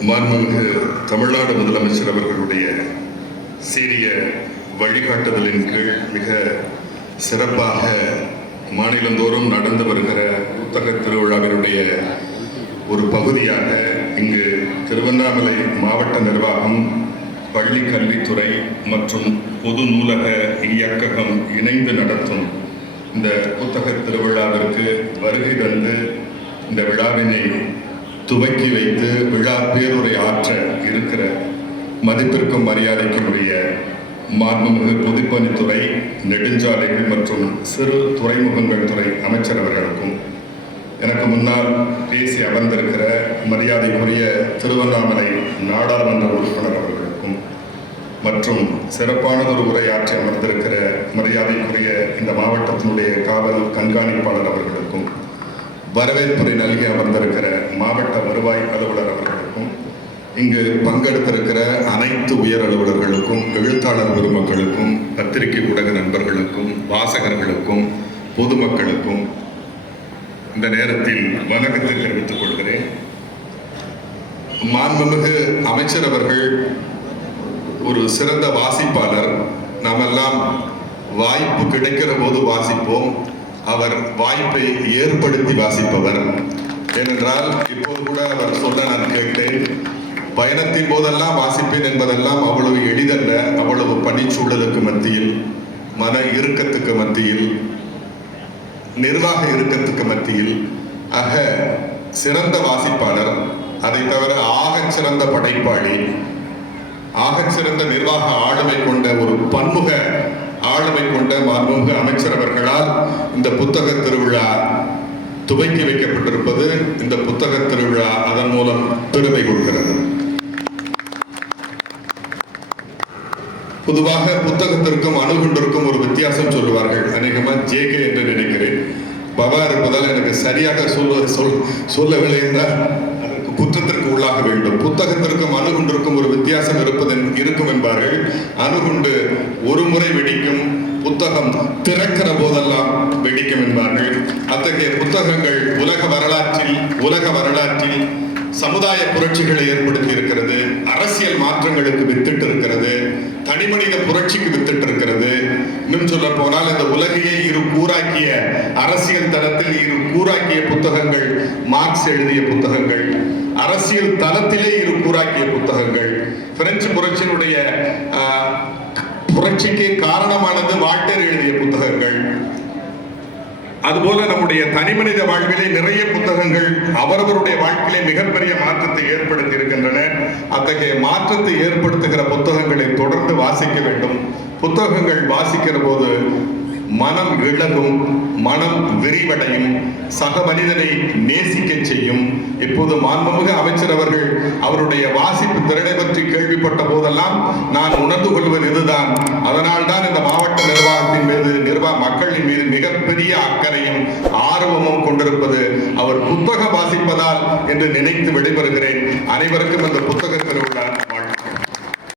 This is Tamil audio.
மாண்புமிகு தமிழ்நாடு முதலமைச்சர் அவர்களுடைய சீரிய வழிகாட்டுதலின் கீழ் மிக சிறப்பாக மாநிலந்தோறும் நடந்து வருகிற புத்தக திருவிழாவினுடைய ஒரு பகுதியாக இங்கு திருவண்ணாமலை மாவட்ட நிர்வாகம் பள்ளி கல்வித்துறை மற்றும் பொது நூலக இயக்ககம் இணைந்து நடத்தும் இந்த புத்தக திருவிழாவிற்கு வருகை தந்து இந்த விழாவினை துவக்கி வைத்து விழா பேருரை ஆற்ற இருக்கிற மதிப்பிற்கும் மரியாதைக்குரிய மாண்புமிகு பொதுப்பணித்துறை நெடுஞ்சாலைகள் மற்றும் சிறு துறைமுகங்கள் துறை அமைச்சர் அவர்களுக்கும் எனக்கு முன்னால் பேசி அமர்ந்திருக்கிற மரியாதைக்குரிய திருவண்ணாமலை நாடாளுமன்ற உறுப்பினர் அவர்களுக்கும் மற்றும் சிறப்பானதொரு உரையாற்றி அமர்ந்திருக்கிற மரியாதைக்குரிய இந்த மாவட்டத்தினுடைய காவல் கண்காணிப்பாளர் அவர்களுக்கும் வரவேற்புரை நல்கி அமர்ந்திருக்கிற மாவட்ட வருவாய் அலுவலர் அவர்களுக்கும் இங்கு பங்கெடுத்திருக்கிற அனைத்து உயர் அலுவலர்களுக்கும் எழுத்தாளர் பெருமக்களுக்கும் பத்திரிகை ஊடக நண்பர்களுக்கும் வாசகர்களுக்கும் பொதுமக்களுக்கும் இந்த நேரத்தில் வணக்கத்தை தெரிவித்துக் கொள்கிறேன். மாண்புமிகு அமைச்சர் அவர்கள் ஒரு சிறந்த வாசிப்பாளர். நாமெல்லாம் வாய்ப்பு கிடைக்கிற போது வாசிப்போம். அவர் வாய்ப்பை ஏற்படுத்தி வாசிப்பவர். ஏனென்றால் இப்போது கூட அவர் சொல்ல நான் கேட்டேன் பயணத்தின் போதெல்லாம் வாசிப்பேன் என்பதெல்லாம் அவ்வளவு எளிதல்ல அவ்வளவு பணிச்சூழலுக்கு மத்தியில் மன இறுக்கத்துக்கு மத்தியில் நிர்வாக இறுக்கத்துக்கு மத்தியில். ஆக சிறந்த வாசிப்பாளர் அதை தவிர ஆகச் சிறந்த படைப்பாளி ஆகச் சிறந்த நிர்வாக ஆளுமை கொண்ட ஒரு பன்முக ஆளுமை கொண்ட மாண்புமிகு அமைச்சர் அவர்களால் இந்த புத்தக திருவிழா துவக்கி வைக்கப்பட்டிருப்பது இந்த புத்தக திருவிழா அதன் மூலம் பெருமை கொள்கிறது. பொதுவாக புத்தகத்திற்கும் அணுகுண்டிற்கும் ஒரு வித்தியாசம் சொல்லுவார்கள். அநேகமா ஜே கே என்று நினைக்கிறேன். பவா இருப்பதால் எனக்கு சரியாக சொல்ல சொல் சொல்லவில்லை என்றால் அதற்கு குற்றத்திற்கு உள்ளாக வேண்டும். புத்தகத்திற்கும் அணுகுண்டிற்கும் ஒரு வித்தியாசம் இருப்பது இருக்கும் என்பார்கள். அணுகுண்டு புத்தகம் திறக்கிற போதெல்லாம் வெடிக்கும் என்பார்கள். அத்தகைய புத்தகங்கள் உலக வரலாற்றில் உலக வரலாற்றில் சமுதாய புரட்சிகளை ஏற்படுத்தி இருக்கிறது அரசியல் மாற்றங்களுக்கு வித்திட்டு இருக்கிறது தனிமனித புரட்சிக்கு வித்திட்டு இருக்கிறது இன்னும் சொல்ல போனால் இந்த உலகையே இரு கூறாக்கிய அரசியல் தளத்தில் இரு கூறாக்கிய புத்தகங்கள் மார்க்ஸ் எழுதிய புத்தகங்கள் அரசியல் தளத்திலே இரு கூறாக்கிய புத்தகங்கள் பிரெஞ்சு புரட்சியினுடைய புரட்சிக்கு காரணமானது வாழ் அதுபோல நம்முடைய தனிமனித வாழ்விலே நிறைய புத்தகங்கள் அவரவருடைய வாழ்க்கையிலே மிகப்பெரிய மாற்றத்தை ஏற்படுத்தி இருக்கின்றன அத்தகைய மாற்றத்தை ஏற்படுத்துகிற புத்தகங்களை தொடர்ந்து வாசிக்க வேண்டும். புத்தகங்கள் வாசிக்கிற போது மனம் இழகும் மனம் விரிவடையும் சக மனிதனை நேசிக்க செய்யும். இப்போது மாண்புமிகு அமைச்சர் அவர்கள் அவருடைய வாசிப்பு திறனை பற்றி கேள்விப்பட்ட போதெல்லாம் நான் உணர்ந்து கொள்வது இதுதான். அதனால் அவர் புத்தகம் வாசிப்பதால் என்று நினைத்து விடைபெறுகிறேன். அனைவருக்கும் அந்த புத்தகத்தில் உள்ள